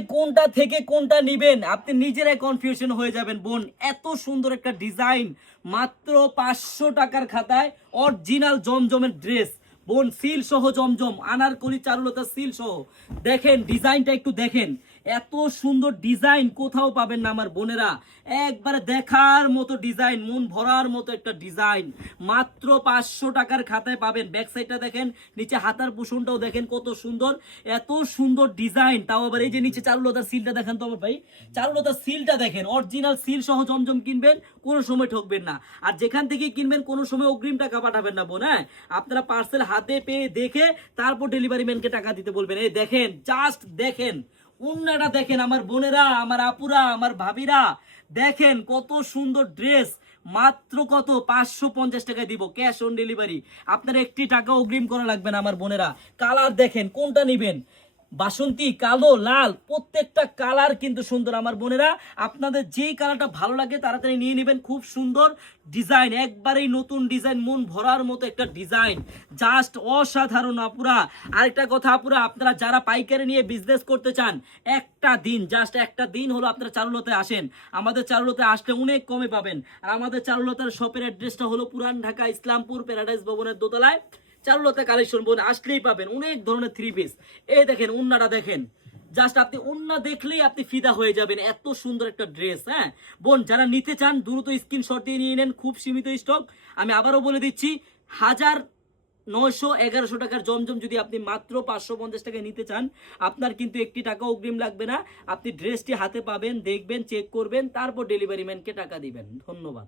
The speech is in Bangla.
কোনটা থেকে কোনটা নিবেন? আপনি নিজেরাই কনফিউশন হয়ে যাবেন। বোন, এত সুন্দর একটা ডিজাইন মাত্র পাঁচশো টাকার খাতায় অরিজিনাল জমজমের ড্রেস বোন সিল সহ জমজম, আনারকলি চারুলতা সিল সহ। দেখেন ডিজাইনটা একটু দেখেন। এত সুন্দর ডিজাইন কোথাও পাবেন না আমার বোনেরা। একবারে দেখার মতো ডিজাইন, মন ভরার মতো একটা ডিজাইন। মাত্র পাঁচশো টাকার খাতায় পাবেন। ব্যাক সাইডটা দেখেন, নিচে হাতার পোষণটাও দেখেন কত সুন্দর। এত সুন্দর ডিজাইন। তাও আবার এই যে নিচে চারুলতার সিলটা দেখেন তো আমার ভাই। চারুলতার সিলটা দেখেন, অরিজিনাল সিল সহ জমজম কিনবেন, কোনো সময় ঠকবেন না। আর যেখান থেকে কিনবেন, কোনো সময় অগ্রিম টাকা পাঠাবেন না বোন হ্যাঁ? আপনারা পার্সেল হাতে পেয়ে দেখে তারপর ডেলিভারি ম্যানকে টাকা দিতে বলবেন। এই দেখেন জাস্ট দেখেন। উন্নাটা দেখেন আমার বোনেরা, আমার আপুরা, আমার ভাবিরা। দেখেন কত সুন্দর ড্রেস, মাত্র কত? পাঁচশো পঞ্চাশ টাকায় দিব, ক্যাশ অন ডেলিভারি। আপনার একটি টাকা অগ্রিম করা লাগবে না আমার বোনেরা। কালার দেখেন, কোনটা নিবেন? বাসন্তী, কালো, লাল, প্রত্যেকটা কালার কিন্তু সুন্দর। আমার বোনেরা, আপনাদের যেই কালারটা ভালো লাগে, তাড়াতাড়ি নিয়ে নেবেন। খুব সুন্দর ডিজাইন একবারেই নতুন ডিজাইন মন ভরার মতো একটা ডিজাইন জাস্ট অসাধারণ, আপুরা। আরেকটা কথা, আপুরা, আপনারা যারা পাইকারি নিয়ে বিজনেস করতে চান, একটা দিন জাস্ট একটা দিন হলো আপনারা চারুলতে আসেন। আমাদের চারুলতে আসলে অনেক কমে পাবেন। আর আমাদের চারুলতার শপের অ্যাড্রেসটা হলো পুরান ঢাকা ইসলামপুর প্যারাডাইস ভবনের দোতলায়। চারুলতা কালেকশন বোন আসলেই পাবেন। অনেক ধরনের থ্রি পিস এই দেখেন, উন্নাটা দেখেন। জাস্ট আপনি উন্না দেখলেই আপনি ফিদা হয়ে যাবেন। এত সুন্দর একটা ড্রেস হ্যাঁ? বোন, যারা নিতে চান, দ্রুত স্ক্রিনশট দিয়ে নিয়ে নেন, খুব সীমিত স্টক আমি আবারও বলে দিচ্ছি, হাজার নয়শো এগারোশো টাকার জমজম যদি আপনি মাত্র পাঁচশো পঞ্চাশ টাকায় নিতে চান, আপনার কিন্তু একটি টাকা অগ্রিম লাগবে না। আপনি ড্রেসটি হাতে পাবেন, দেখবেন চেক করবেন, তারপর ডেলিভারি ম্যানকে টাকা দিবেন। ধন্যবাদ।